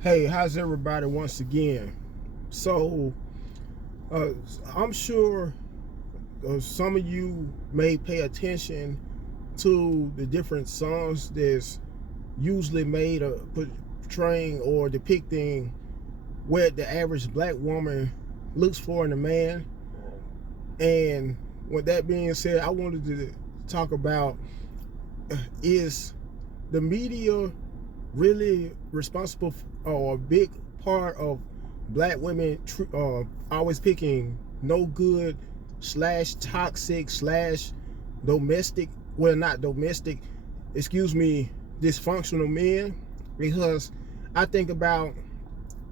Hey, how's everybody once again? So, uh, I'm sure some of you may pay attention to the different songs that's usually made portraying or depicting what the average black woman looks for in a man. And with that being said, I wanted to talk about is the media really responsible or a big part of black women always picking no good slash toxic slash domestic, well, not domestic, excuse me, dysfunctional men? Because I think about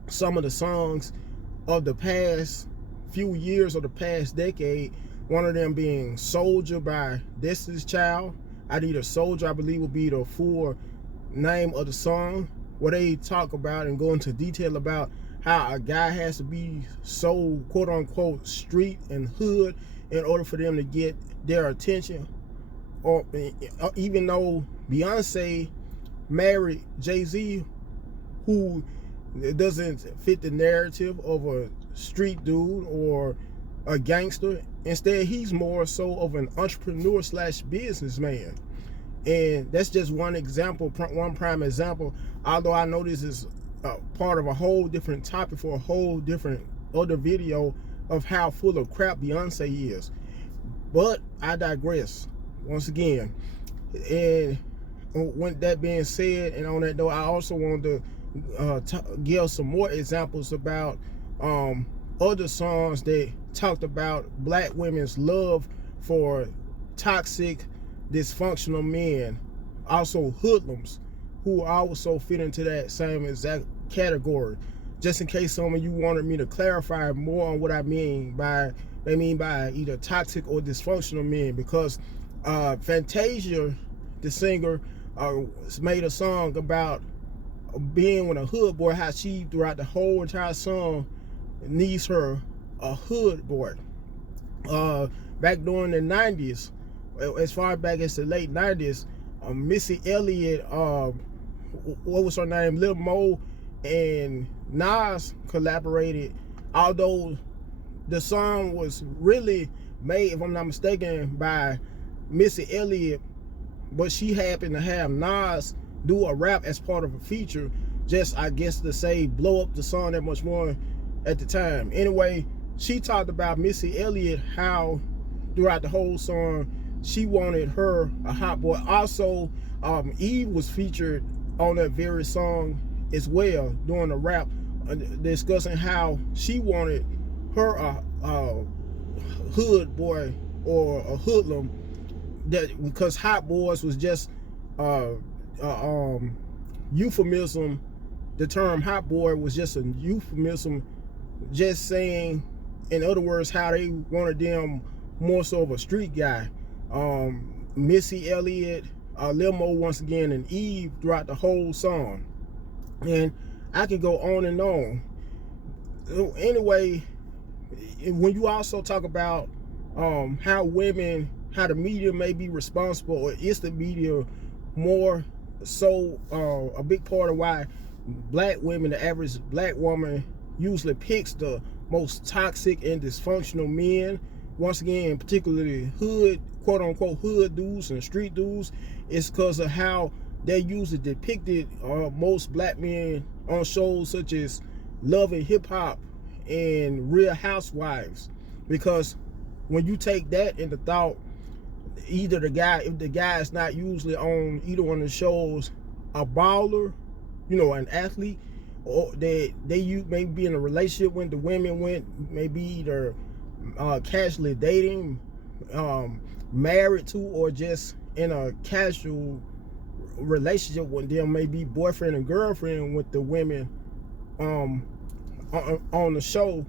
some of the songs of the past few years or the past decade, one of them being Soldier by Destiny's Child. I Need a Soldier, I believe, will be the full name of the song, where they talk about and go into detail about how a guy has to be so quote unquote street and hood in order for them to get their attention. Or even though Beyonce married Jay-Z, who doesn't fit the narrative of a street dude or a gangster. Instead, he's more so of an entrepreneur slash businessman. And that's just one example, one prime example. Although I know this is part of a whole different topic for a whole different other video of how full of crap Beyonce is. But I digress once again. And with that being said, and on that note, I also wanted to give some more examples about other songs that talked about black women's love for toxic, dysfunctional men, also hoodlums, who also fit into that same exact category. Just in case some of you wanted me to clarify more on what I mean by either toxic or dysfunctional men, because Fantasia, the singer, made a song about being with a hood boy, how she throughout the whole entire song needs her a hood boy. Back during the 90s, as far back as the late 90s, Missy Elliott, what was her name, Lil Mo, and Nas collaborated. Although the song was really made, if I'm not mistaken, by Missy Elliott, but she happened to have Nas do a rap as part of a feature, just I guess to say blow up the song that much more at the time. Anyway, she talked about Missy Elliott, how throughout the whole song she wanted her a hot boy. Also, Eve was featured on that very song as well, doing a rap, discussing how she wanted her a hood boy or a hoodlum, that because hot boys was just euphemism. The term hot boy was just a euphemism, just saying, in other words, how they wanted them more so of a street guy. Missy Elliott, Lil Mo once again, and Eve throughout the whole song. And I can go on and on. Anyway, when you also talk about how the media may be responsible, or is the media more so a big part of why black women, the average black woman, usually picks the most toxic and dysfunctional men, once again, particularly hood, quote unquote, hood dudes and street dudes, is because of how they usually depicted most black men on shows such as Love and Hip Hop and Real Housewives. Because when you take that into thought, either if the guy is not usually on either one of the shows a baller, an athlete, or they may be in a relationship when the women maybe either casually dating, married to, or just in a casual relationship with them, maybe boyfriend and girlfriend with the women on the show.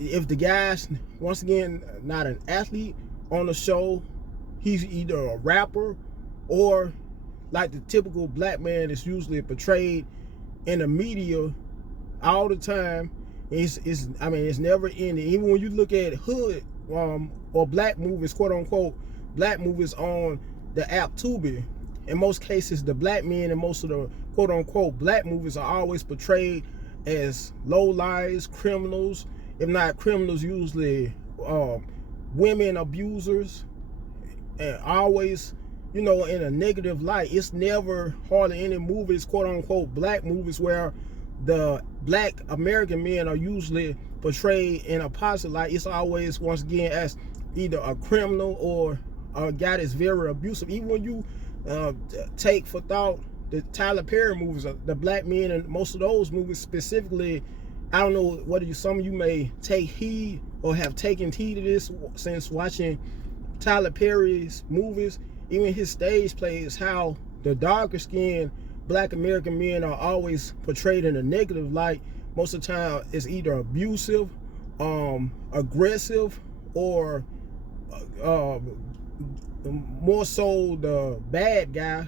If the guy's, once again, not an athlete on the show, he's either a rapper or like the typical black man is usually portrayed in the media all the time. It's never ending. Even when you look at hood or black movies, quote unquote, black movies on the app Tubi, in most cases the black men in most of the quote unquote black movies are always portrayed as low lives, criminals, if not criminals, usually women abusers, and always, you know, in a negative light. It's never hardly any movies, quote unquote black movies, where the black American men are usually portrayed in a positive light. It's always, once again, as either a criminal or a guy that's very abusive. Even when you take for thought the Tyler Perry movies, the black men in most of those movies specifically, I don't know whether some of you may take heed or have taken heed to this since watching Tyler Perry's movies, even his stage plays, how the darker skinned black American men are always portrayed in a negative light. Most of the time it's either abusive, aggressive, or more so the bad guy.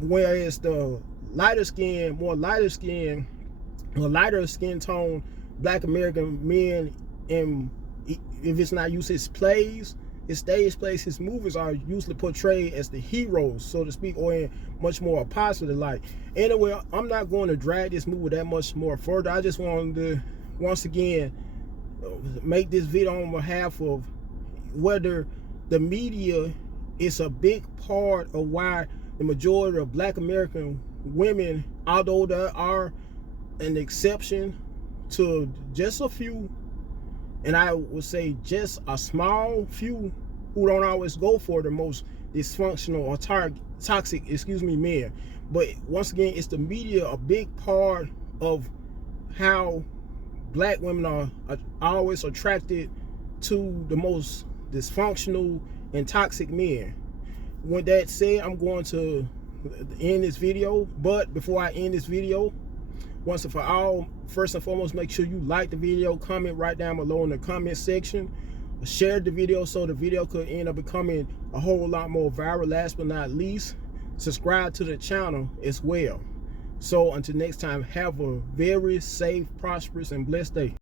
Whereas the lighter skin tone black American men, and if it's not used his plays, his stage plays, his movies are usually portrayed as the heroes, so to speak, or in much more positive light. Anyway, I'm not going to drag this movie that much more further. I just wanted to once again make this video on behalf of whether the media is a big part of why the majority of black American women, although there are an exception to just a few, and I would say just a small few, who don't always go for the most dysfunctional or toxic, men. But once again, it's the media a big part of how black women are always attracted to the most dysfunctional and toxic men. With that said, I'm going to end this video. But before I end this video, once and for all, first and foremost, make sure you like the video, comment right down below in the comment section, share the video so the video could end up becoming a whole lot more viral. Last but not least, subscribe to the channel as well. So until next time, have a very safe, prosperous, and blessed day.